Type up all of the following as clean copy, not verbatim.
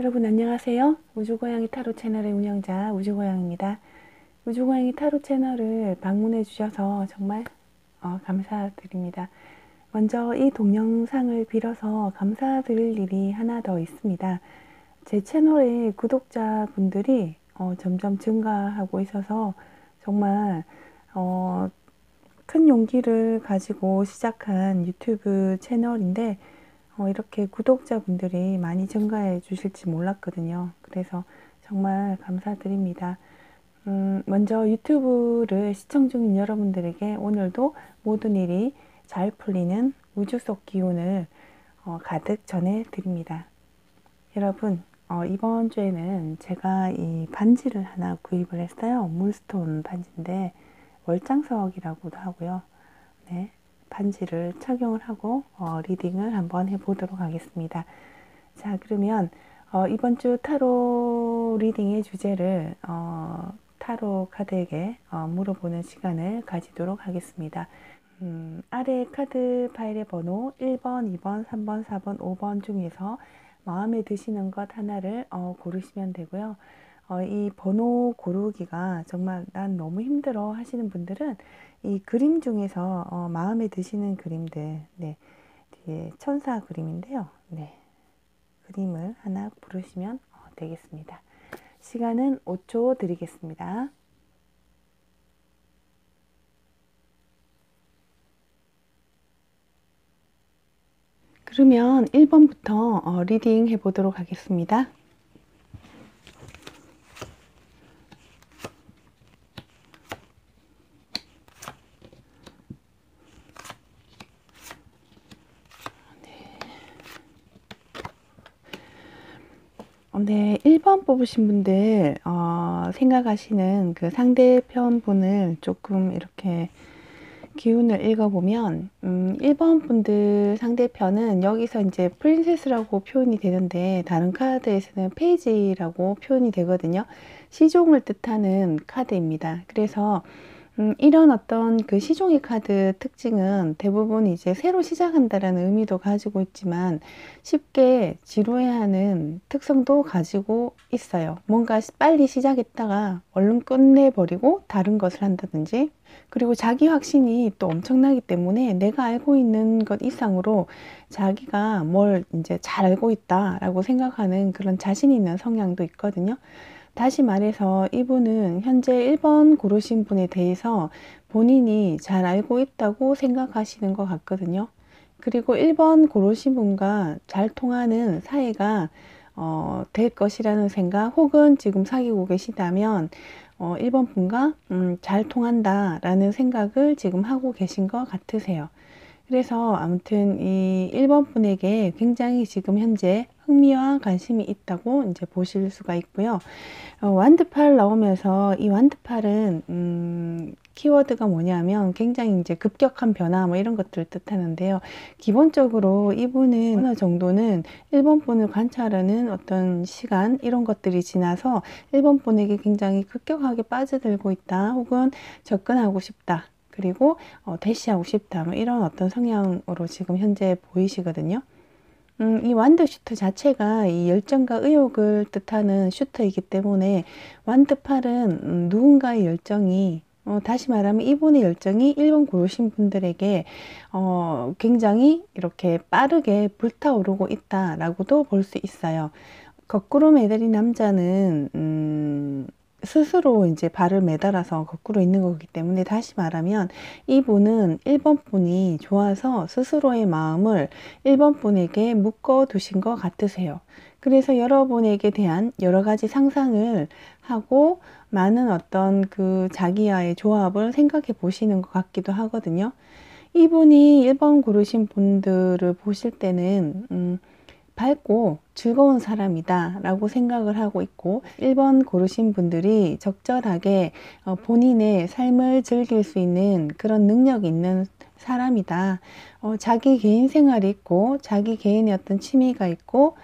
여러분 안녕하세요. 우주고양이 타로 채널의 운영자 우주고양이입니다. 우주고양이 타로 채널을 방문해 주셔서 정말 감사드립니다. 먼저 이 동영상을 빌어서 감사드릴 일이 하나 더 있습니다. 제 채널의 구독자분들이 점점 증가하고 있어서 정말 큰 용기를 가지고 시작한 유튜브 채널인데 이렇게 구독자분들이 많이 증가해 주실지 몰랐거든요. 그래서 정말 감사드립니다. 먼저 유튜브를 시청 중인 여러분들에게 오늘도 모든 일이 잘 풀리는 우주 속 기운을 가득 전해드립니다. 여러분, 이번 주에는 제가 이 반지를 하나 구입을 했어요. 물스톤 반지인데 월장석이라고도 하고요. 네. 반지를 착용을 하고 리딩을 한번 해보도록 하겠습니다. 자, 그러면 이번 주 타로 리딩의 주제를 타로 카드에게 물어보는 시간을 가지도록 하겠습니다. 아래 카드 파일의 번호 1번, 2번, 3번, 4번, 5번 중에서 마음에 드시는 것 하나를 고르시면 되고요. 이 번호 고르기가 정말 난 너무 힘들어 하시는 분들은 이 그림 중에서 마음에 드시는 그림들, 네, 뒤에 천사 그림인데요. 네, 그림을 하나 고르시면 되겠습니다. 시간은 5초 드리겠습니다. 그러면 1번부터 리딩 해보도록 하겠습니다. 네, 1번 뽑으신 분들 생각하시는 그 상대편 분을 조금 이렇게 기운을 읽어보면 1번 분들 상대편은 여기서 이제 프린세스라고 표현이 되는데 다른 카드에서는 페이지라고 표현이 되거든요. 시종을 뜻하는 카드입니다. 그래서 이런 어떤 그 시종의 카드 특징은 대부분 이제 새로 시작한다라는 의미도 가지고 있지만 쉽게 지루해하는 특성도 가지고 있어요. 뭔가 빨리 시작했다가 얼른 끝내버리고 다른 것을 한다든지, 그리고 자기 확신이 또 엄청나기 때문에 내가 알고 있는 것 이상으로 자기가 뭘 이제 잘 알고 있다라고 생각하는 그런 자신 있는 성향도 있거든요. 다시 말해서 이분은 현재 1번 고르신 분에 대해서 본인이 잘 알고 있다고 생각하시는 것 같거든요. 그리고 1번 고르신 분과 잘 통하는 사이가 될 것이라는 생각, 혹은 지금 사귀고 계시다면 1번 분과 잘 통한다 라는 생각을 지금 하고 계신 것 같으세요. 그래서 아무튼 이 1번 분에게 굉장히 지금 현재 흥미와 관심이 있다고 이제 보실 수가 있고요. 완드팔 나오면서 이 완드팔은 키워드가 뭐냐면 굉장히 이제 급격한 변화 뭐 이런 것들을 뜻하는데요. 기본적으로 이분은 어느 정도는 1번 분을 관찰하는 어떤 시간 이런 것들이 지나서 1번 분에게 굉장히 급격하게 빠져들고 있다, 혹은 접근하고 싶다, 그리고 대시하고 싶다, 뭐 이런 어떤 성향으로 지금 현재 보이시거든요. 이 완드 슈트 자체가 이 열정과 의욕을 뜻하는 슈트이기 때문에 완드팔은 누군가의 열정이 다시 말하면 이분의 열정이 1번 고르신 분들에게 굉장히 이렇게 빠르게 불타오르고 있다라고도 볼 수 있어요. 거꾸로 매달린 남자는 스스로 이제 발을 매달아서 거꾸로 있는 거기 때문에, 다시 말하면 이분은 1번 분이 좋아서 스스로의 마음을 1번 분에게 묶어 두신 것 같으세요. 그래서 여러분에게 대한 여러 가지 상상을 하고 많은 어떤 그 자기와의 조합을 생각해 보시는 것 같기도 하거든요. 이분이 1번 고르신 분들을 보실 때는 밝고 즐거운 사람이다 라고 생각을 하고 있고, 1번 고르신 분들이 적절하게 본인의 삶을 즐길 수 있는 그런 능력이 있는 사람이다. 자기 개인 생활이 있고 자기 개인의 어떤 취미가 있고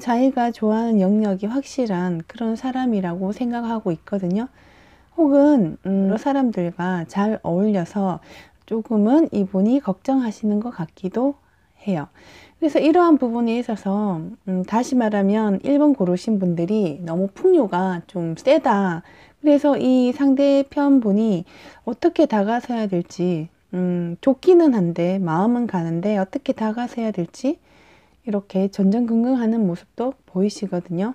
자기가 좋아하는 영역이 확실한 그런 사람이라고 생각하고 있거든요. 혹은 여러 사람들과 잘 어울려서 조금은 이분이 걱정하시는 것 같기도 해요. 그래서 이러한 부분에 있어서 다시 말하면 1번 고르신 분들이 너무 풍요가 좀 세다. 그래서 이 상대편 분이 어떻게 다가서야 될지 좋기는 한데 마음은 가는데 어떻게 다가서야 될지 이렇게 전전긍긍하는 모습도 보이시거든요.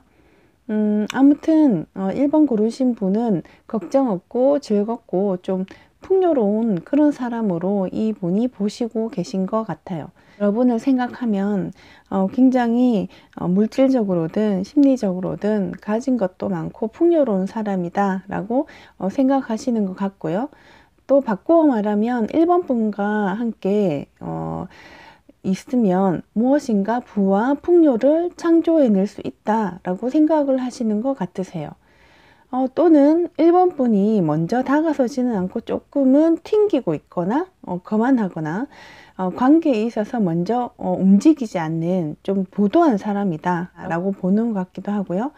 아무튼 1번 고르신 분은 걱정 없고 즐겁고 좀 풍요로운 그런 사람으로 이분이 보시고 계신 것 같아요. 여러분을 생각하면 굉장히 물질적으로든 심리적으로든 가진 것도 많고 풍요로운 사람이다 라고 생각하시는 것 같고요. 또 바꾸어 말하면 1번 분과 함께 있으면 무엇인가 부와 풍요를 창조해낼 수 있다라고 생각을 하시는 것 같으세요. 또는 1번 분이 먼저 다가서지는 않고 조금은 튕기고 있거나 거만하거나 관계에 있어서 먼저 움직이지 않는 좀 보도한 사람이다 라고 보는 것 같기도 하고요.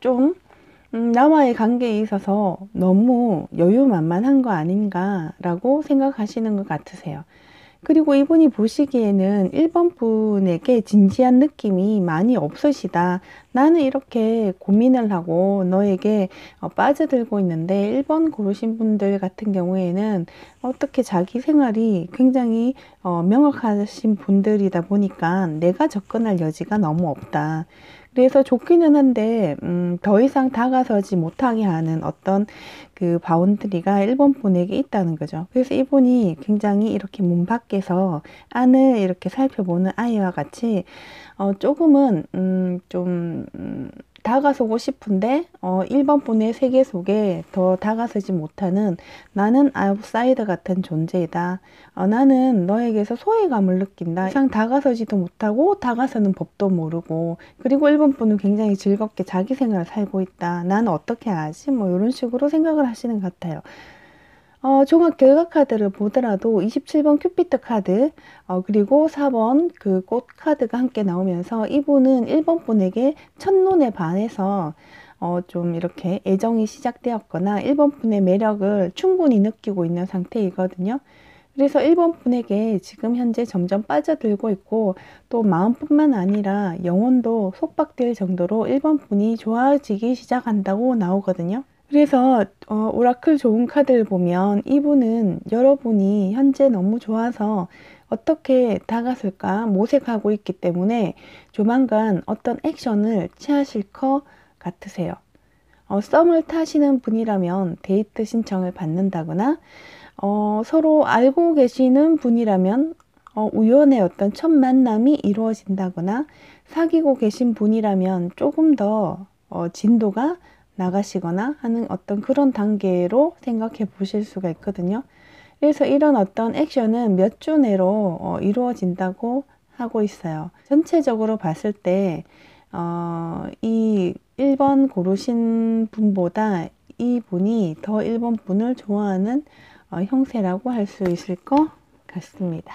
좀 나와의 관계에 있어서 너무 여유만만한 거 아닌가 라고 생각하시는 것 같으세요. 그리고 이분이 보시기에는 1번 분에게 진지한 느낌이 많이 없으시다. 나는 이렇게 고민을 하고 너에게 빠져들고 있는데 1번 고르신 분들 같은 경우에는 어떻게 자기 생활이 굉장히 명확하신 분들이다 보니까 내가 접근할 여지가 너무 없다. 그래서 좋기는 한데 더 이상 다가서지 못하게 하는 어떤 그 바운드리가 1번 분에게 있다는 거죠. 그래서 이분이 굉장히 이렇게 문 밖에서 안을 이렇게 살펴보는 아이와 같이 조금은 좀 다가서고 싶은데 1번 분의 세계 속에 더 다가서지 못하는 나는 아웃사이더 같은 존재이다. 나는 너에게서 소외감을 느낀다. 이상 다가서지도 못하고 다가서는 법도 모르고 그리고 1번 분은 굉장히 즐겁게 자기 생활을 살고 있다. 나는 어떻게 하지? 뭐 이런 식으로 생각을 하시는 것 같아요. 종합 결과 카드를 보더라도 27번 큐피트 카드 그리고 4번 그 꽃 카드가 함께 나오면서 이분은 1번 분에게 첫눈에 반해서 좀 이렇게 애정이 시작되었거나 1번 분의 매력을 충분히 느끼고 있는 상태이거든요. 그래서 1번 분에게 지금 현재 점점 빠져들고 있고 또 마음뿐만 아니라 영혼도 속박될 정도로 1번 분이 좋아지기 시작한다고 나오거든요. 그래서 오라클 좋은 카드를 보면 이분은 여러분이 현재 너무 좋아서 어떻게 다가설까 모색하고 있기 때문에 조만간 어떤 액션을 취하실 것 같으세요. 썸을 타시는 분이라면 데이트 신청을 받는다거나 서로 알고 계시는 분이라면 우연의 어떤 첫 만남이 이루어진다거나 사귀고 계신 분이라면 조금 더 진도가 나가시거나 하는 어떤 그런 단계로 생각해 보실 수가 있거든요. 그래서 이런 어떤 액션은 몇 주 내로 이루어진다고 하고 있어요. 전체적으로 봤을 때 이 1번 고르신 분보다 이 분이 더 1번 분을 좋아하는 형세라고 할 수 있을 것 같습니다.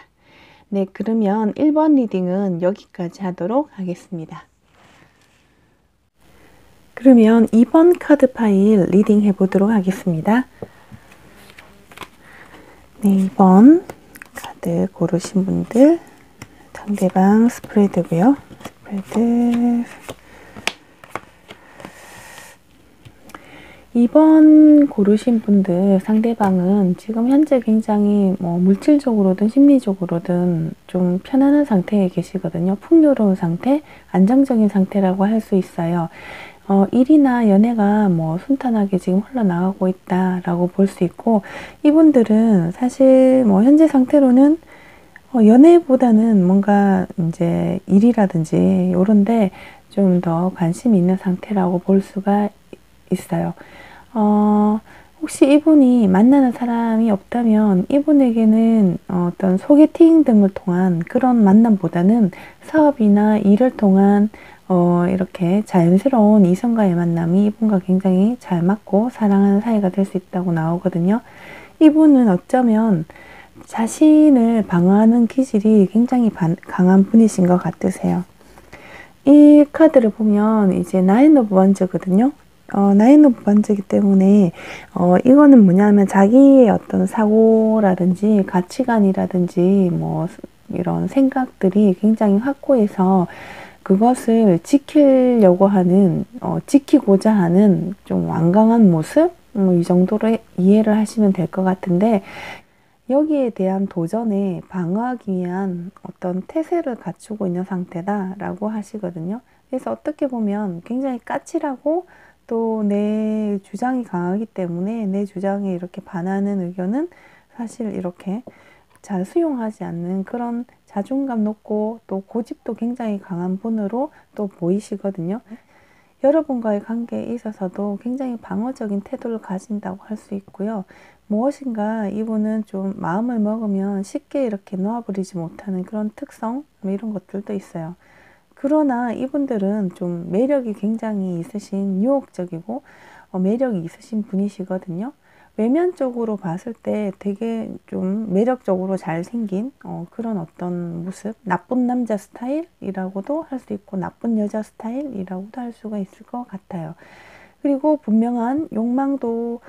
네, 그러면 1번 리딩은 여기까지 하도록 하겠습니다. 그러면 2번 카드 파일 리딩 해보도록 하겠습니다. 네, 2번 카드 고르신 분들 상대방 스프레드고요. 스프레드 2번 고르신 분들 상대방은 지금 현재 굉장히 물질적으로든 심리적으로든 좀 편안한 상태에 계시거든요. 풍요로운 상태, 안정적인 상태라고 할 수 있어요. 일이나 연애가 순탄하게 지금 흘러나가고 있다라고 볼 수 있고, 이분들은 사실 현재 상태로는 연애보다는 뭔가 이제 일이라든지 요런데 좀 더 관심이 있는 상태라고 볼 수가 있어요. 혹시 이분이 만나는 사람이 없다면 이분에게는 어떤 소개팅 등을 통한 그런 만남보다는 사업이나 일을 통한 이렇게 자연스러운 이성과의 만남이 이분과 굉장히 잘 맞고 사랑하는 사이가 될 수 있다고 나오거든요. 이분은 어쩌면 자신을 방어하는 기질이 굉장히 강한 분이신 것 같으세요. 이 카드를 보면 이제 나인 오브 원즈거든요. 나인 오브 원즈이기 때문에 이거는 뭐냐면 자기의 어떤 사고라든지 가치관이라든지 이런 생각들이 굉장히 확고해서 그것을 지키려고 하는, 지키고자 하는 좀 완강한 모습? 이 정도로 이해를 하시면 될 것 같은데, 여기에 대한 도전에 방어하기 위한 어떤 태세를 갖추고 있는 상태다라고 하시거든요. 그래서 어떻게 보면 굉장히 까칠하고 또 내 주장이 강하기 때문에 내 주장에 이렇게 반하는 의견은 사실 이렇게 잘 수용하지 않는 그런 자존감 높고 또 고집도 굉장히 강한 분으로 또 보이시거든요. 여러분과의 관계에 있어서도 굉장히 방어적인 태도를 가진다고 할 수 있고요. 무엇인가 이분은 좀 마음을 먹으면 쉽게 이렇게 놓아버리지 못하는 그런 특성, 이런 것들도 있어요. 그러나 이분들은 좀 매력이 굉장히 있으신, 유혹적이고 매력이 있으신 분이시거든요. 외면적으로 봤을 때 되게 좀 매력적으로 잘생긴 그런 어떤 모습, 나쁜 남자 스타일이라고도 할 수 있고 나쁜 여자 스타일이라고도 할 수가 있을 것 같아요. 그리고 분명한 욕망도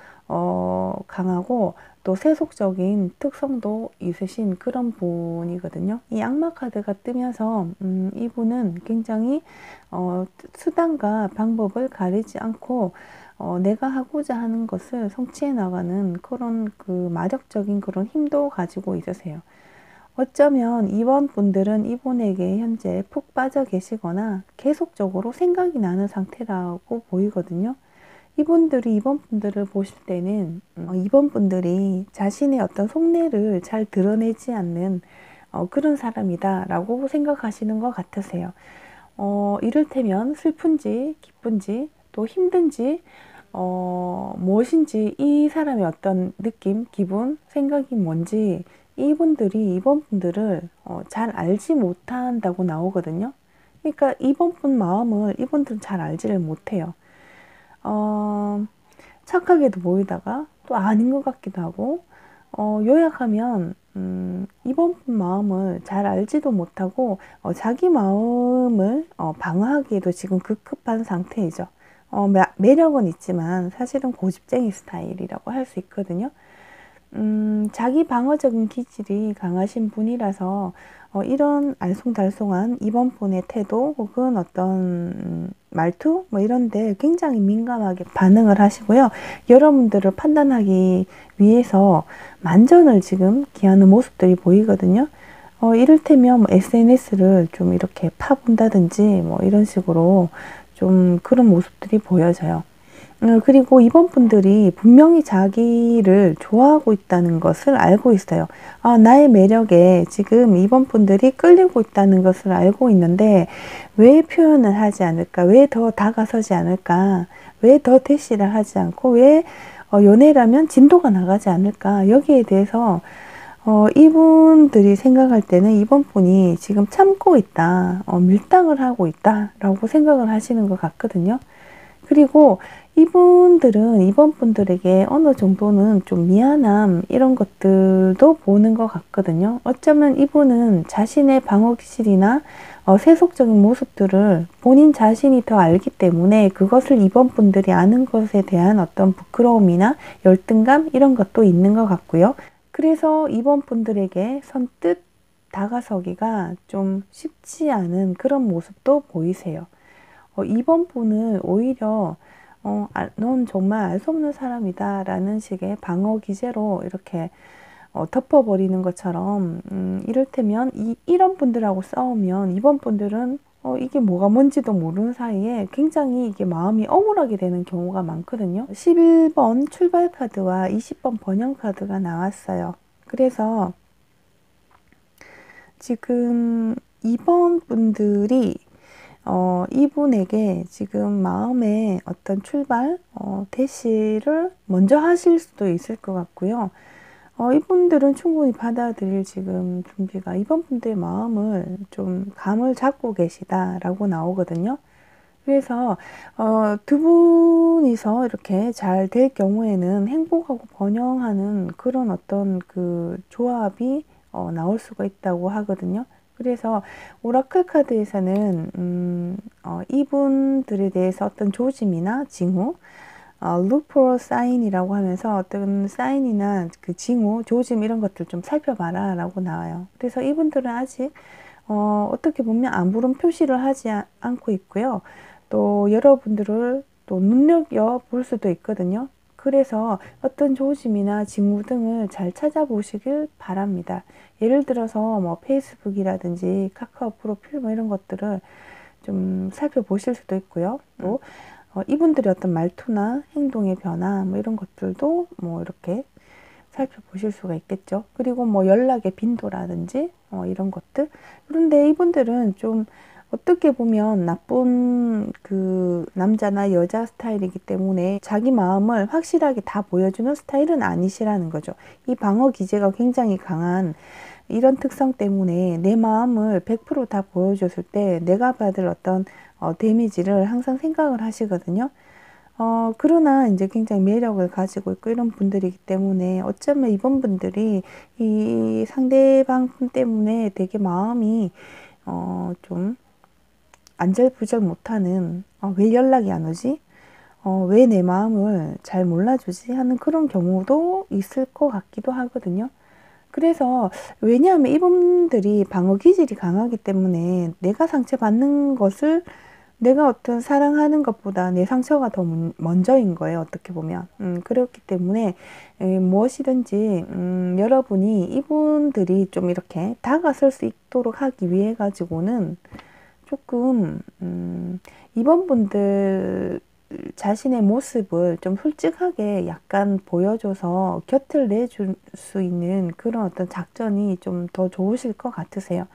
강하고 또 세속적인 특성도 있으신 그런 분이거든요. 이 악마 카드가 뜨면서 이분은 굉장히 수단과 방법을 가리지 않고 내가 하고자 하는 것을 성취해 나가는 그런 그 마력적인 그런 힘도 가지고 있으세요. 어쩌면 이번 분들은 이분에게 현재 푹 빠져 계시거나 계속적으로 생각이 나는 상태라고 보이거든요. 이분들이 이번 분들을 보실 때는 이번 분들이 자신의 어떤 속내를 잘 드러내지 않는 그런 사람이다 라고 생각하시는 것 같으세요. 이를테면 슬픈지 기쁜지 또 힘든지 무엇인지 이 사람의 어떤 느낌, 기분, 생각이 뭔지 이분들이 이번 분들을 잘 알지 못한다고 나오거든요. 그러니까 이번 분 마음을 이분들은 잘 알지를 못해요. 착하게도 보이다가 또 아닌 것 같기도 하고 요약하면 이번 분 마음을 잘 알지도 못하고 자기 마음을 방어하기에도 지금 급급한 상태이죠. 매력은 있지만 사실은 고집쟁이 스타일이라고 할 수 있거든요. 자기 방어적인 기질이 강하신 분이라서 이런 알쏭달쏭한 이번 분의 태도 혹은 어떤 말투 뭐 이런데 굉장히 민감하게 반응을 하시고요. 여러분들을 판단하기 위해서 만전을 지금 기하는 모습들이 보이거든요. 이를테면 뭐 SNS를 좀 이렇게 파본다든지 뭐 이런 식으로 좀 그런 모습들이 보여져요. 그리고 이번 분들이 분명히 자기를 좋아하고 있다는 것을 알고 있어요. 나의 매력에 지금 이번 분들이 끌리고 있다는 것을 알고 있는데 왜 표현을 하지 않을까? 왜 더 다가서지 않을까? 왜 더 대시를 하지 않고 왜 연애라면 진도가 나가지 않을까? 여기에 대해서 이분들이 생각할 때는 이번 분이 지금 참고 있다, 밀당을 하고 있다라고 생각을 하시는 것 같거든요. 그리고 이분들은 이번 분들에게 어느 정도는 좀 미안함 이런 것들도 보는 것 같거든요. 어쩌면 이분은 자신의 방어 기질이나 세속적인 모습들을 본인 자신이 더 알기 때문에 그것을 이번 분들이 아는 것에 대한 어떤 부끄러움이나 열등감 이런 것도 있는 것 같고요. 그래서 이번 분들에게 선뜻 다가서기가 좀 쉽지 않은 그런 모습도 보이세요. 이번 분은 오히려 넌 정말 알 수 없는 사람이다 라는 식의 방어 기제로 이렇게 덮어버리는 것처럼 이를테면 이런 분들하고 싸우면 이번 분들은 이게 뭐가 뭔지도 모르는 사이에 굉장히 이게 마음이 억울하게 되는 경우가 많거든요. 11번 출발 카드와 20번 번영 카드가 나왔어요. 그래서 지금 이번 분들이 이분에게 지금 마음의 어떤 출발, 대시를 먼저 하실 수도 있을 것 같고요. 이분들은 충분히 받아들일 지금 준비가 이번 분들의 마음을 좀 감을 잡고 계시다라고 나오거든요. 그래서 두 분이서 이렇게 잘 될 경우에는 행복하고 번영하는 그런 어떤 그 조합이 나올 수가 있다고 하거든요. 그래서 오라클 카드에서는 이분들에 대해서 어떤 조짐이나 징후 look for sign이라고 하면서 어떤 사인이나 그 징후, 조짐 이런 것들 좀 살펴봐라 라고 나와요. 그래서 이분들은 아직 어떻게 보면 아무런 표시를 하지 않고 있고요. 또 여러분들을 또 눈여겨볼 수도 있거든요. 그래서 어떤 조짐이나 징후 등을 잘 찾아보시길 바랍니다. 예를 들어서 뭐 페이스북이라든지 카카오 프로필 뭐 이런 것들을 좀 살펴보실 수도 있고요. 또 이분들의 어떤 말투나 행동의 변화 뭐 이런 것들도 뭐 이렇게 살펴보실 수가 있겠죠. 그리고 뭐 연락의 빈도라든지 이런 것들. 그런데 이분들은 좀 어떻게 보면 나쁜 그 남자나 여자 스타일이기 때문에 자기 마음을 확실하게 다 보여주는 스타일은 아니시라는 거죠. 이 방어 기제가 굉장히 강한 이런 특성 때문에 내 마음을 100%다 보여줬을 때 내가 받을 어떤 데미지를 항상 생각을 하시거든요. 그러나 이제 굉장히 매력을 가지고 있고 이런 분들이기 때문에 어쩌면 이번 분들이 이 상대방 분 때문에 되게 마음이 좀 안절부절 못하는 왜 연락이 안 오지? 왜 내 마음을 잘 몰라주지? 하는 그런 경우도 있을 것 같기도 하거든요. 그래서 왜냐하면 이분들이 방어 기질이 강하기 때문에 내가 상처받는 것을 내가 어떤 사랑하는 것보다 내 상처가 더 먼저인 거예요. 어떻게 보면. 그렇기 때문에 무엇이든지 여러분이 이분들이 좀 이렇게 다가설 수 있도록 하기 위해 가지고는 조금 이번 분들 자신의 모습을 좀 솔직하게 약간 보여줘서 곁을 내줄 수 있는 그런 어떤 작전이 좀 더 좋으실 것 같으세요.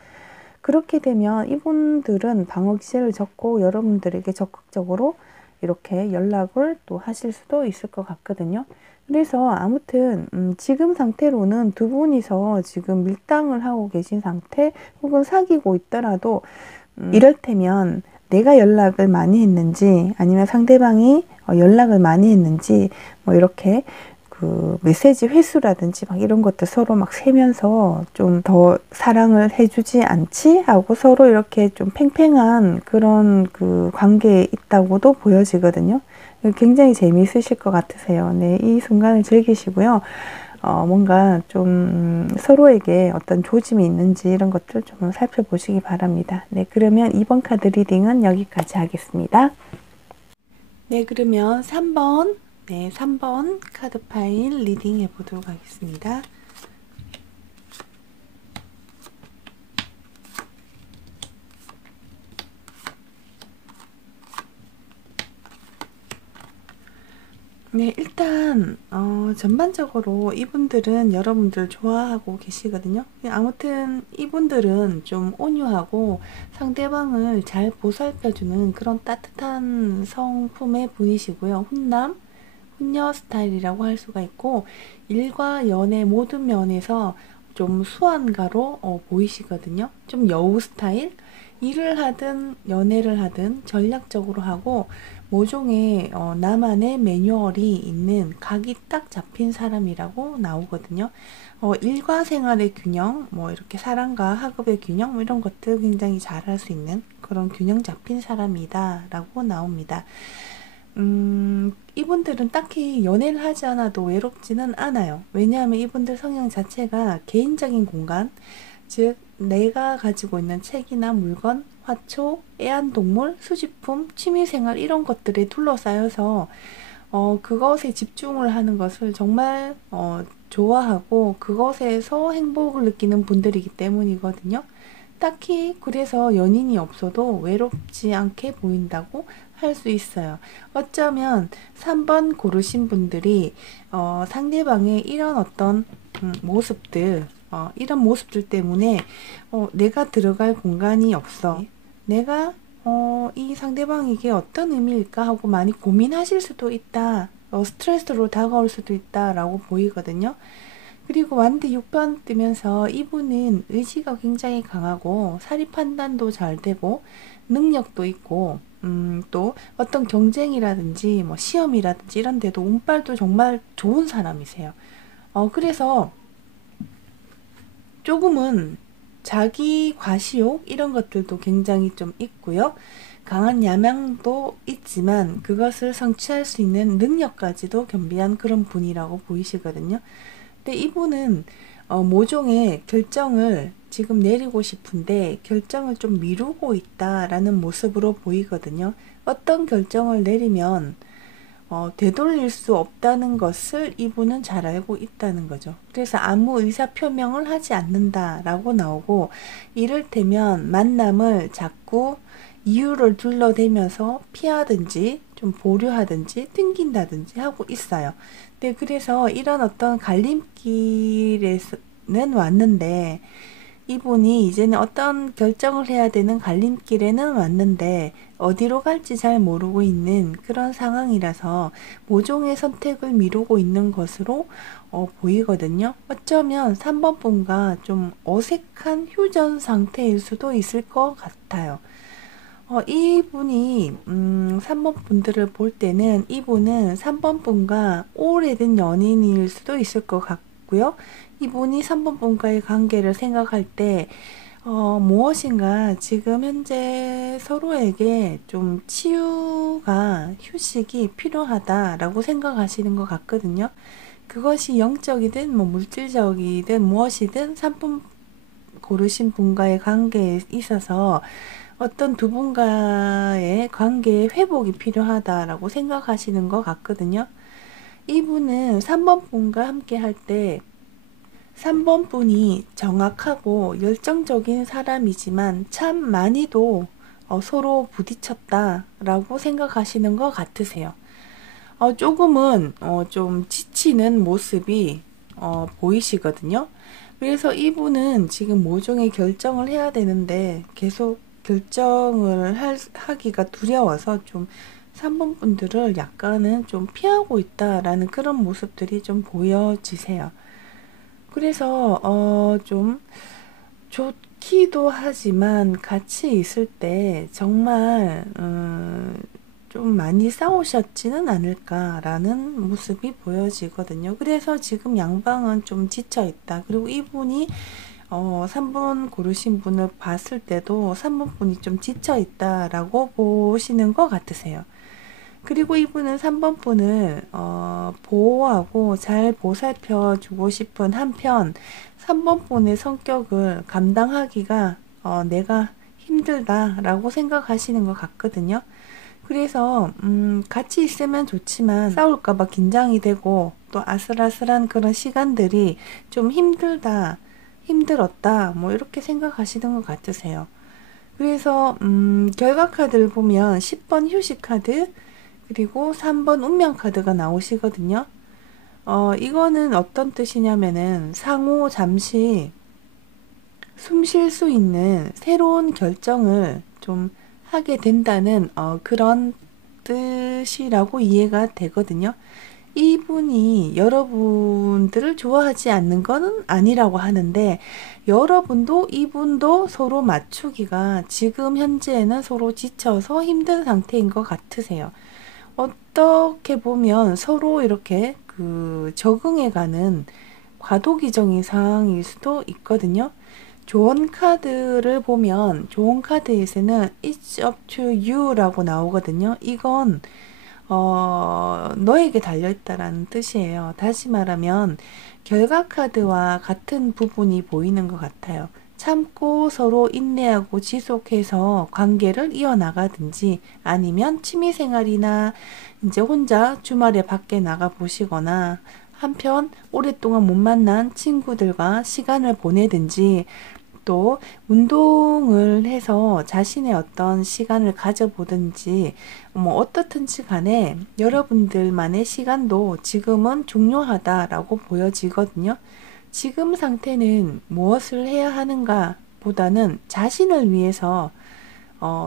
그렇게 되면 이분들은 방어 기제를 적고 여러분들에게 적극적으로 이렇게 연락을 또 하실 수도 있을 것 같거든요. 그래서 아무튼 지금 상태로는 두 분이서 지금 밀당을 하고 계신 상태 혹은 사귀고 있더라도 이럴테면 내가 연락을 많이 했는지 아니면 상대방이 연락을 많이 했는지 뭐 이렇게 그 메시지 횟수라든지 막 이런 것들 서로 막 세면서 좀 더 사랑을 해주지 않지? 하고 서로 이렇게 좀 팽팽한 그런 그 관계에 있다고도 보여지거든요. 굉장히 재미있으실 것 같으세요. 네, 이 순간을 즐기시고요. 뭔가 좀 서로에게 어떤 조짐이 있는지 이런 것들 좀 살펴보시기 바랍니다. 네, 그러면 이번 카드 리딩은 여기까지 하겠습니다. 네, 그러면 3번, 네, 3번 카드 파일 리딩 해보도록 하겠습니다. 네, 일단 전반적으로 이분들은 여러분들 좋아하고 계시거든요. 아무튼 이분들은 좀 온유하고 상대방을 잘 보살펴주는 그런 따뜻한 성품의 분이시고요. 훈녀 스타일이라고 할 수가 있고 일과 연애 모든 면에서 좀 수완가로 보이시거든요. 좀 여우 스타일? 일을 하든 연애를 하든 전략적으로 하고 모종의 나만의 매뉴얼이 있는 각이 딱 잡힌 사람이라고 나오거든요. 일과 생활의 균형, 뭐 이렇게 사랑과 학업의 균형 뭐 이런 것들 굉장히 잘할 수 있는 그런 균형 잡힌 사람이다 라고 나옵니다. 이분들은 딱히 연애를 하지 않아도 외롭지는 않아요. 왜냐하면 이분들 성향 자체가 개인적인 공간, 즉 내가 가지고 있는 책이나 물건, 화초, 애완동물, 수집품, 취미생활 이런 것들에 둘러싸여서 그것에 집중을 하는 것을 정말 좋아하고 그것에서 행복을 느끼는 분들이기 때문이거든요. 딱히 그래서 연인이 없어도 외롭지 않게 보인다고 할 수 있어요. 어쩌면 3번 고르신 분들이 상대방의 이런 어떤 모습들 이런 모습들 때문에 내가 들어갈 공간이 없어. 내가 이 상대방에게 어떤 의미일까 하고 많이 고민하실 수도 있다. 스트레스로 다가올 수도 있다 라고 보이거든요. 그리고 완드 6번 뜨면서 이분은 의지가 굉장히 강하고 사리 판단도 잘 되고 능력도 있고 또 어떤 경쟁이라든지 뭐 시험이라든지 이런 데도 운빨도 정말 좋은 사람이세요. 그래서 조금은 자기 과시욕 이런 것들도 굉장히 좀 있고요. 강한 야망도 있지만 그것을 성취할 수 있는 능력까지도 겸비한 그런 분이라고 보이시거든요. 근데 이분은 모종의 결정을 지금 내리고 싶은데 결정을 좀 미루고 있다라는 모습으로 보이거든요. 어떤 결정을 내리면 되돌릴 수 없다는 것을 이분은 잘 알고 있다는 거죠. 그래서 아무 의사 표명을 하지 않는다라고 나오고, 이를테면 만남을 자꾸 이유를 둘러대면서 피하든지 좀 보류하든지 튕긴다든지 하고 있어요. 네, 그래서 이런 어떤 갈림길에는 왔는데, 이분이 이제는 어떤 결정을 해야 되는 갈림길에는 왔는데 어디로 갈지 잘 모르고 있는 그런 상황이라서 모종의 선택을 미루고 있는 것으로 보이거든요. 어쩌면 3번 분과 좀 어색한 휴전 상태일 수도 있을 것 같아요. 이분이 3번 분들을 볼 때는 이분은 3번 분과 오래된 연인일 수도 있을 것 같고요. 이분이 3번 분과의 관계를 생각할 때 무엇인가 지금 현재 서로에게 좀 치유가 휴식이 필요하다라고 생각하시는 것 같거든요. 그것이 영적이든 뭐 물질적이든 무엇이든 3번 고르신 분과의 관계에 있어서 어떤 두 분과의 관계의 회복이 필요하다라고 생각하시는 것 같거든요. 이분은 3번 분과 함께 할 때 3번 분이 정확하고 열정적인 사람이지만 참 많이도 서로 부딪혔다라고 생각하시는 것 같으세요. 조금은 좀 지치는 모습이 보이시거든요. 그래서 이분은 지금 모종의 결정을 해야 되는데 계속 결정을 하기가 두려워서 좀 3번 분들을 약간은 좀 피하고 있다라는 그런 모습들이 좀 보여지세요. 그래서 좀 좋기도 하지만 같이 있을 때 정말 좀 많이 싸우셨지는 않을까라는 모습이 보여지거든요. 그래서 지금 양방은 좀 지쳐 있다. 그리고 이분이 3번 고르신 분을 봤을 때도 3번 분이 좀 지쳐 있다라고 보시는 것 같으세요. 그리고 이분은 3번 분을 보호하고 잘 보살펴 주고 싶은 한편 3번 분의 성격을 감당하기가 내가 힘들다라고 생각하시는 것 같거든요. 그래서 같이 있으면 좋지만 싸울까봐 긴장이 되고 또 아슬아슬한 그런 시간들이 좀 힘들었다 뭐 이렇게 생각하시는 것 같으세요. 그래서 결과 카드를 보면 10번 휴식 카드 그리고 3번 운명 카드가 나오시거든요. 이거는 어떤 뜻이냐면은 상호 잠시 숨 쉴 수 있는 새로운 결정을 좀 하게 된다는 그런 뜻이라고 이해가 되거든요. 이분이 여러분들을 좋아하지 않는 것은 아니라고 하는데 여러분도 이분도 서로 맞추기가 지금 현재는 서로 지쳐서 힘든 상태인 것 같으세요. 어떻게 보면 서로 이렇게 적응해가는 과도기적인 상황일 수도 있거든요. 조언 카드를 보면 조언 카드에서는 It's up to you라고 나오거든요. 이건 너에게 달려있다라는 뜻이에요. 다시 말하면 결과 카드와 같은 부분이 보이는 것 같아요. 참고 서로 인내하고 지속해서 관계를 이어나가든지 아니면 취미생활이나 이제 혼자 주말에 밖에 나가 보시거나 한편 오랫동안 못 만난 친구들과 시간을 보내든지 또 운동을 해서 자신의 어떤 시간을 가져보든지 뭐 어떻든지 간에 여러분들만의 시간도 지금은 중요하다라고 보여지거든요. 지금 상태는 무엇을 해야 하는가 보다는 자신을 위해서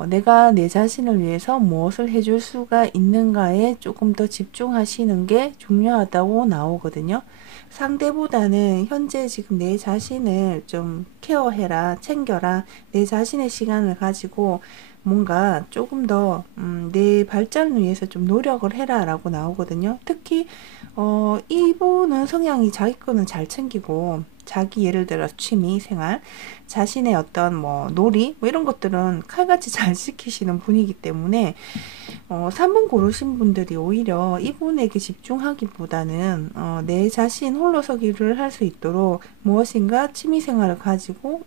내가 내 자신을 위해서 무엇을 해줄 수가 있는가에 조금 더 집중하시는 게 중요하다고 나오거든요. 상대보다는 현재 지금 내 자신을 좀 케어해라, 챙겨라, 내 자신의 시간을 가지고 뭔가 조금 더 내 발전을 위해서 좀 노력을 해라 라고 나오거든요. 특히 이분은 성향이 자기 거는 잘 챙기고 자기 예를 들어 취미 생활, 자신의 어떤 뭐 놀이 뭐 이런 것들은 칼같이 잘 지키시는 분이기 때문에 3번 고르신 분들이 오히려 이분에게 집중하기보다는 내 자신 홀로서기를 할 수 있도록 무엇인가 취미생활을 가지고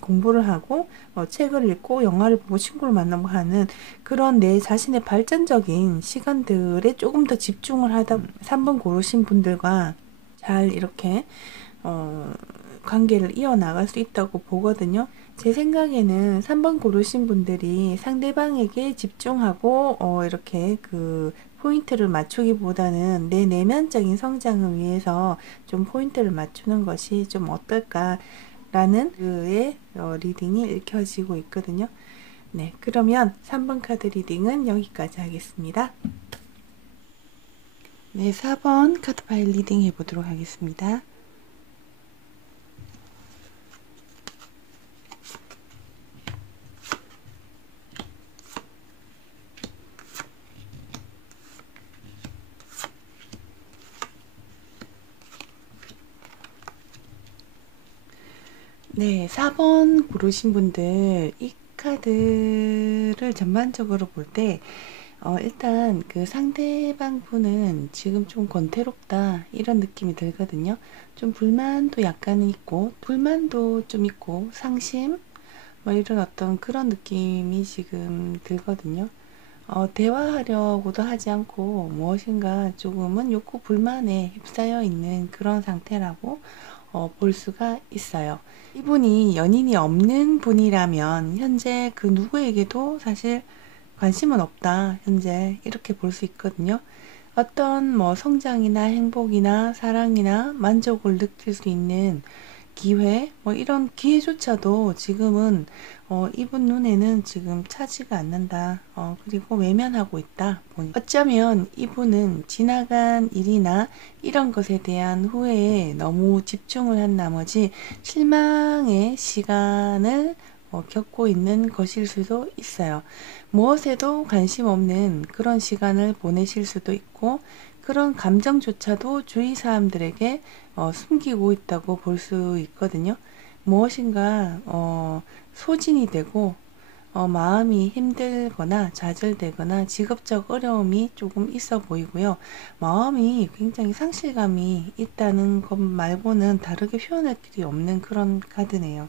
공부를 하고 책을 읽고 영화를 보고 친구를 만나고 하는 그런 내 자신의 발전적인 시간들에 조금 더 집중을 하다 3번 고르신 분들과 잘 이렇게 관계를 이어나갈 수 있다고 보거든요. 제 생각에는 3번 고르신 분들이 상대방에게 집중하고 이렇게 그 포인트를 맞추기보다는 내 내면적인 성장을 위해서 좀 포인트를 맞추는 것이 좀 어떨까라는 그의 리딩이 읽혀지고 있거든요. 네, 그러면 3번 카드 리딩은 여기까지 하겠습니다. 네, 4번 카드 파일 리딩 해보도록 하겠습니다. 네, 4번 고르신 분들 이 카드를 전반적으로 볼 때 일단 그 상대방 분은 지금 좀 권태롭다 이런 느낌이 들거든요. 좀 불만도 약간은 있고 불만도 좀 있고 상심 뭐 이런 어떤 그런 느낌이 지금 들거든요. 대화하려고도 하지 않고 무엇인가 조금은 욕구 불만에 휩싸여 있는 그런 상태라고 볼 수가 있어요. 이분이 연인이 없는 분이라면 현재 그 누구에게도 사실 관심은 없다. 현재 이렇게 볼 수 있거든요. 어떤 뭐 성장이나 행복이나 사랑이나 만족을 느낄 수 있는 기회, 뭐 이런 기회조차도 지금은 이분 눈에는 지금 차지가 않는다. 그리고 외면하고 있다. 어쩌면 이분은 지나간 일이나 이런 것에 대한 후회에 너무 집중을 한 나머지 실망의 시간을 겪고 있는 것일 수도 있어요. 무엇에도 관심 없는 그런 시간을 보내실 수도 있고 그런 감정조차도 주위 사람들에게 숨기고 있다고 볼 수 있거든요. 무엇인가 소진이 되고 마음이 힘들거나 좌절되거나 직업적 어려움이 조금 있어 보이고요. 마음이 굉장히 상실감이 있다는 것 말고는 다르게 표현할 길이 없는 그런 카드네요.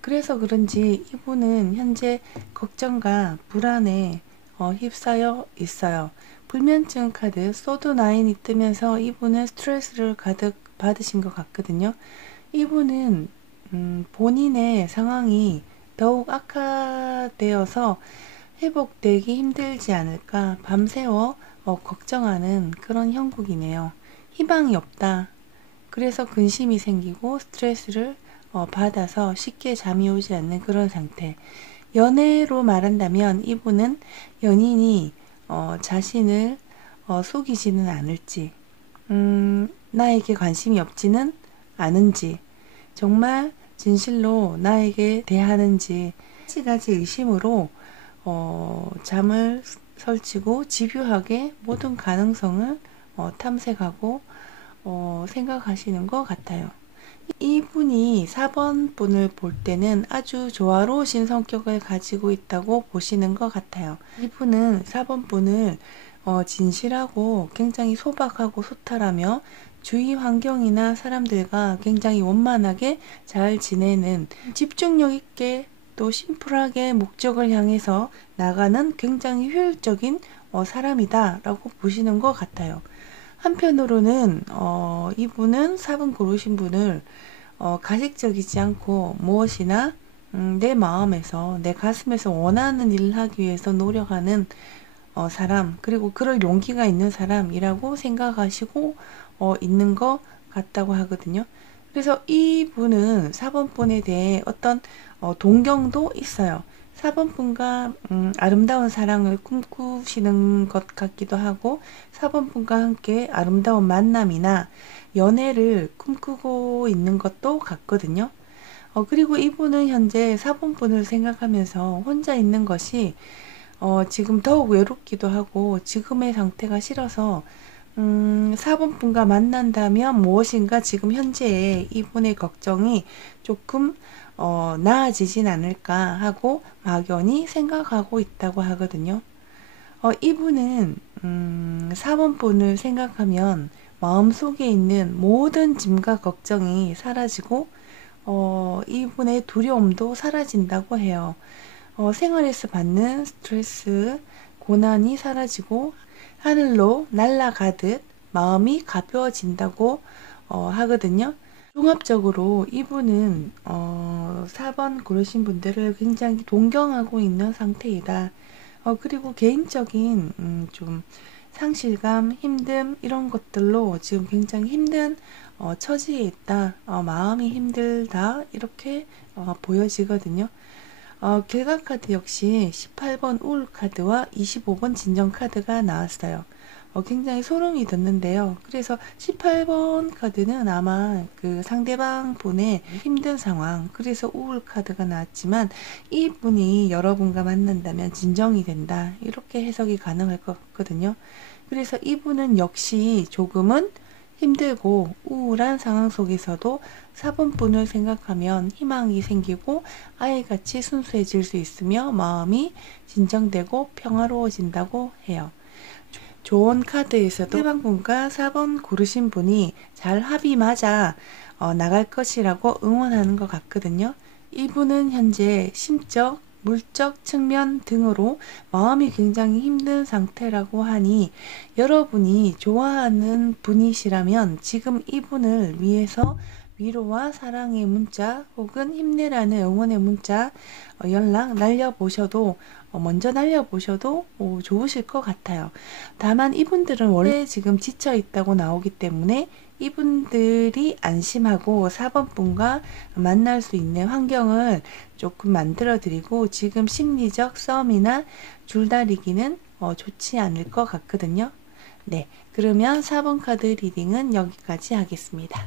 그래서 그런지 이분은 현재 걱정과 불안에 휩싸여 있어요. 불면증 카드 소드 9이 뜨면서 이분은 스트레스를 가득 받으신 것 같거든요. 이분은 본인의 상황이 더욱 악화되어서 회복되기 힘들지 않을까 밤새워 걱정하는 그런 형국이네요. 희망이 없다. 그래서 근심이 생기고 스트레스를 받아서 쉽게 잠이 오지 않는 그런 상태. 연애로 말한다면 이분은 연인이 자신을 속이지는 않을지, 나에게 관심이 없지는 않은지, 정말 진실로 나에게 대하는지, 한 가지 의심으로 잠을 설치고 집요하게 모든 가능성을 탐색하고 생각하시는 것 같아요. 이분이 4번 분을 볼 때는 아주 조화로우신 성격을 가지고 있다고 보시는 것 같아요. 이분은 4번 분을 진실하고 굉장히 소박하고 소탈하며 주위 환경이나 사람들과 굉장히 원만하게 잘 지내는 집중력 있게 또 심플하게 목적을 향해서 나가는 굉장히 효율적인 사람이다 라고 보시는 것 같아요. 한편으로는 이분은 4번 고르신 분을 가식적이지 않고 무엇이나 내 마음에서 내 가슴에서 원하는 일을 하기 위해서 노력하는 사람 그리고 그럴 용기가 있는 사람이라고 생각하시고 있는 것 같다고 하거든요. 그래서 이분은 4번 분에 대해 어떤 동경도 있어요. 4번 분과 아름다운 사랑을 꿈꾸시는 것 같기도 하고 4번 분과 함께 아름다운 만남이나 연애를 꿈꾸고 있는 것도 같거든요. 그리고 이분은 현재 4번 분을 생각하면서 혼자 있는 것이 지금 더욱 외롭기도 하고 지금의 상태가 싫어서 4번 분과 만난다면 무엇인가 지금 현재의 이분의 걱정이 조금 나아지진 않을까 하고 막연히 생각하고 있다고 하거든요. 이분은 4번 분을 생각하면 마음속에 있는 모든 짐과 걱정이 사라지고 이분의 두려움도 사라진다고 해요. 생활에서 받는 스트레스, 고난이 사라지고 하늘로 날아가듯 마음이 가벼워진다고 하거든요. 종합적으로 이분은 4번 고르신 분들을 굉장히 동경하고 있는 상태이다. 그리고 개인적인 좀 상실감, 힘듦 이런 것들로 지금 굉장히 힘든 처지에 있다. 마음이 힘들다. 이렇게 보여지거든요. 결과 카드 역시 18번 우울 카드와 25번 진정 카드가 나왔어요. 굉장히 소름이 돋는데요. 그래서 18번 카드는 아마 그 상대방 분의 힘든 상황, 그래서 우울 카드가 나왔지만 이 분이 여러분과 만난다면 진정이 된다. 이렇게 해석이 가능할 것 같거든요. 그래서 이분은 역시 조금은 힘들고 우울한 상황 속에서도 4번 분을 생각하면 희망이 생기고 아이같이 순수해질 수 있으며 마음이 진정되고 평화로워진다고 해요. 좋은 카드에서도 해방분과 4번 고르신 분이 잘 합이 맞아 나갈 것이라고 응원하는 것 같거든요. 이분은 현재 심적, 물적 측면 등으로 마음이 굉장히 힘든 상태라고 하니 여러분이 좋아하는 분이시라면 지금 이분을 위해서 위로와 사랑의 문자 혹은 힘내라는 응원의 문자 연락 날려보셔도 먼저 날려보셔도 좋으실 것 같아요. 다만 이분들은 원래 지금 지쳐 있다고 나오기 때문에 이분들이 안심하고 4번 분과 만날 수 있는 환경을 조금 만들어 드리고 지금 심리적 싸움이나 줄다리기는 좋지 않을 것 같거든요. 네, 그러면 4번 카드 리딩은 여기까지 하겠습니다.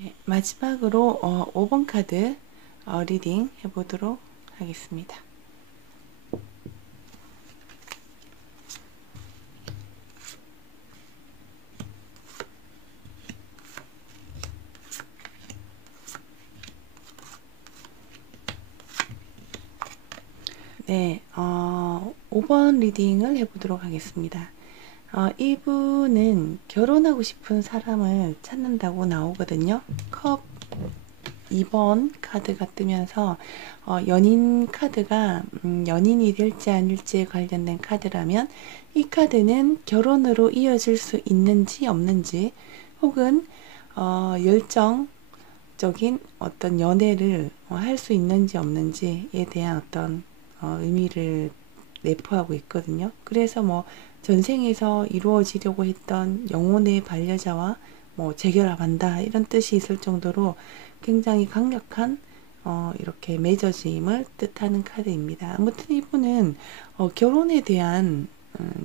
네, 마지막으로 5번 카드 리딩 해보도록 하겠습니다. 네, 5번 리딩을 해보도록 하겠습니다. 이분은 결혼하고 싶은 사람을 찾는다고 나오거든요. 컵 2번 카드가 뜨면서 연인 카드가 연인이 될지 아닐지에 관련된 카드라면 이 카드는 결혼으로 이어질 수 있는지 없는지 혹은 열정적인 어떤 연애를 할 수 있는지 없는지에 대한 어떤 의미를 내포하고 있거든요. 그래서 뭐 전생에서 이루어지려고 했던 영혼의 반려자와 뭐 재결합한다 이런 뜻이 있을 정도로 굉장히 강력한 이렇게 맺어짐을 뜻하는 카드입니다. 아무튼 이분은 결혼에 대한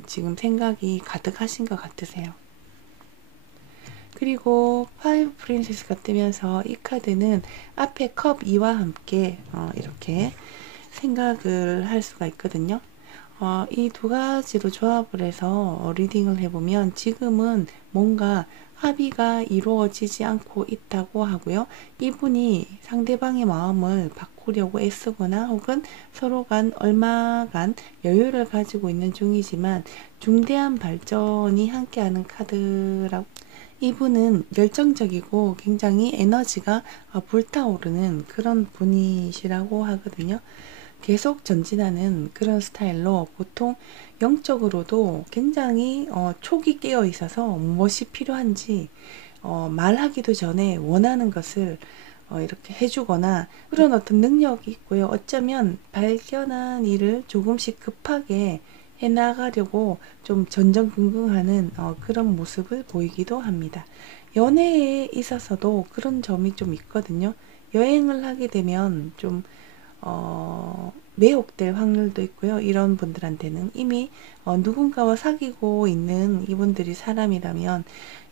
지금 생각이 가득하신 것 같으세요. 그리고 파이브 프린세스가 뜨면서 이 카드는 앞에 컵 2와 함께 이렇게 생각을 할 수가 있거든요. 이 두 가지로 조합을 해서 리딩을 해보면 지금은 뭔가 합의가 이루어지지 않고 있다고 하고요. 이분이 상대방의 마음을 바꾸려고 애쓰거나 혹은 서로 간 얼마간 여유를 가지고 있는 중이지만 중대한 발전이 함께하는 카드라고 이분은 열정적이고 굉장히 에너지가 불타오르는 그런 분이시라고 하거든요. 계속 전진하는 그런 스타일로 보통 영적으로도 굉장히 촉이 깨어 있어서 무엇이 필요한지 말하기도 전에 원하는 것을 이렇게 해주거나 그런 어떤 능력이 있고요. 어쩌면 발견한 일을 조금씩 급하게 해나가려고 좀 전전긍긍하는 그런 모습을 보이기도 합니다. 연애에 있어서도 그런 점이 좀 있거든요. 여행을 하게 되면 좀 매혹될 확률도 있고요. 이런 분들한테는 이미 누군가와 사귀고 있는 이분들이 사람이라면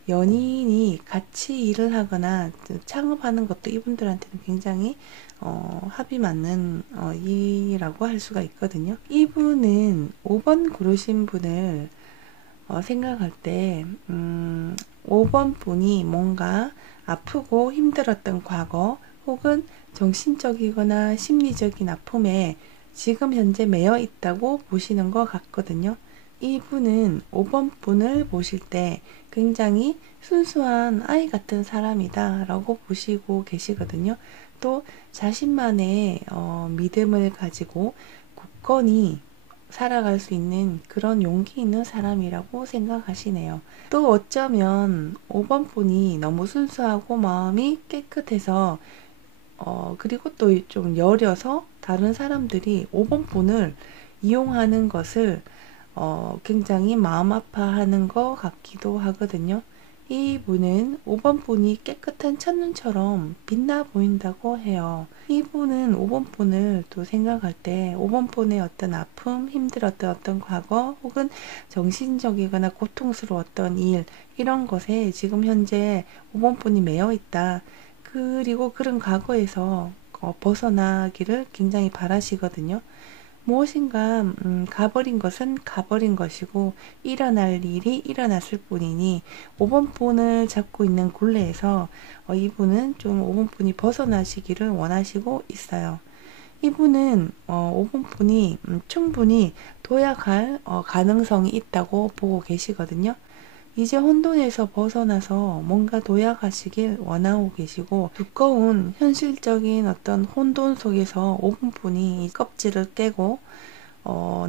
연인이 같이 일을 하거나 창업하는 것도 이분들한테는 굉장히 합이 맞는 일이라고 할 수가 있거든요. 이분은 5번 고르신 분을 생각할 때 5번 분이 뭔가 아프고 힘들었던 과거 혹은 정신적이거나 심리적인 아픔에 지금 현재 매여 있다고 보시는 것 같거든요. 이분은 5번 분을 보실 때 굉장히 순수한 아이 같은 사람이다 라고 보시고 계시거든요. 또 자신만의 믿음을 가지고 굳건히 살아갈 수 있는 그런 용기 있는 사람이라고 생각하시네요. 또 어쩌면 5번 분이 너무 순수하고 마음이 깨끗해서 그리고 또 좀 여려서 다른 사람들이 5번 분을 이용하는 것을 굉장히 마음 아파하는 것 같기도 하거든요. 이분은 5번 분이 깨끗한 첫눈처럼 빛나 보인다고 해요. 이분은 5번 분을 또 생각할 때 5번 분의 어떤 아픔, 힘들었던 어떤 과거 혹은 정신적이거나 고통스러웠던 일 이런 것에 지금 현재 5번 분이 매여 있다. 그리고 그런 과거에서 벗어나기를 굉장히 바라시거든요. 무엇인가 가버린 것은 가버린 것이고 일어날 일이 일어났을 뿐이니 5번 분을 잡고 있는 굴레에서 이분은 좀 5번 분이 벗어나시기를 원하시고 있어요. 이분은 5번 분이 충분히 도약할 가능성이 있다고 보고 계시거든요. 이제 혼돈에서 벗어나서 뭔가 도약하시길 원하고 계시고 두꺼운 현실적인 어떤 혼돈 속에서 5분 분이 이 껍질을 깨고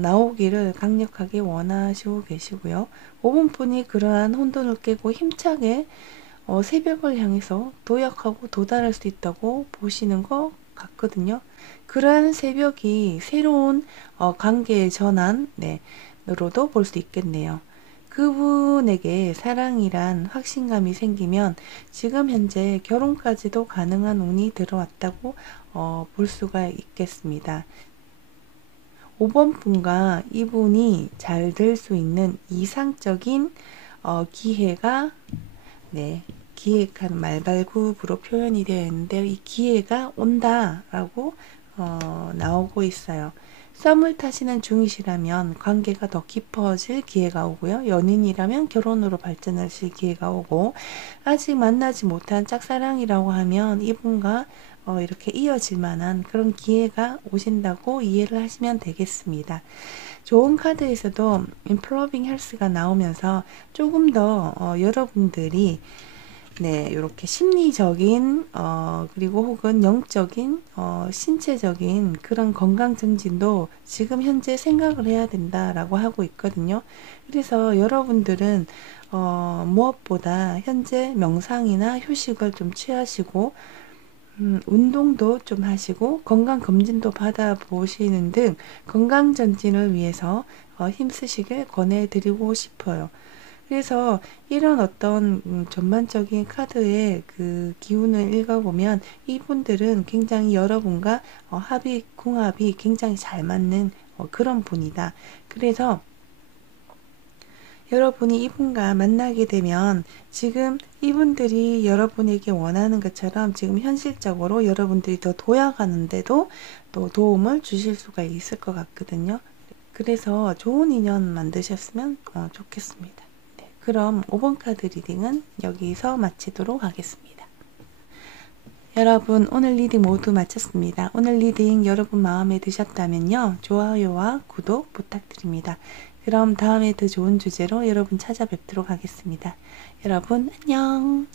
나오기를 강력하게 원하시고 계시고요. 5분 분이 그러한 혼돈을 깨고 힘차게 새벽을 향해서 도약하고 도달할 수 있다고 보시는 것 같거든요. 그러한 새벽이 새로운 관계의 전환, 네, 으로도 볼 수 있겠네요. 그분에게 사랑이란 확신감이 생기면 지금 현재 결혼까지도 가능한 운이 들어왔다고 볼 수가 있겠습니다. 5번 분과 이분이 잘 될 수 있는 이상적인 기회가 네, 기획한 말발굽으로 표현이 되어 있는데요. 이 기회가 온다라고 나오고 있어요. 썸을 타시는 중이시라면 관계가 더 깊어질 기회가 오고요. 연인이라면 결혼으로 발전하실 기회가 오고 아직 만나지 못한 짝사랑이라고 하면 이분과 이렇게 이어질 만한 그런 기회가 오신다고 이해를 하시면 되겠습니다. 좋은 카드에서도 임플로빙 헬스가 나오면서 조금 더 여러분들이 네, 이렇게 심리적인, 그리고 혹은 영적인, 신체적인 그런 건강 증진도 지금 현재 생각을 해야 된다라고 하고 있거든요. 그래서 여러분들은, 무엇보다 현재 명상이나 휴식을 좀 취하시고, 운동도 좀 하시고, 건강검진도 받아보시는 등 건강전진을 위해서 힘쓰시길 권해드리고 싶어요. 그래서 이런 어떤 전반적인 카드의 그 기운을 읽어보면 이분들은 굉장히 여러분과 궁합이 굉장히 잘 맞는 그런 분이다. 그래서 여러분이 이분과 만나게 되면 지금 이분들이 여러분에게 원하는 것처럼 지금 현실적으로 여러분들이 더 도약하는데도 또 도움을 주실 수가 있을 것 같거든요. 그래서 좋은 인연 만드셨으면 좋겠습니다. 그럼 5번 카드 리딩은 여기서 마치도록 하겠습니다. 여러분 오늘 리딩 모두 마쳤습니다. 오늘 리딩 여러분 마음에 드셨다면요. 좋아요와 구독 부탁드립니다. 그럼 다음에 더 좋은 주제로 여러분 찾아뵙도록 하겠습니다. 여러분 안녕.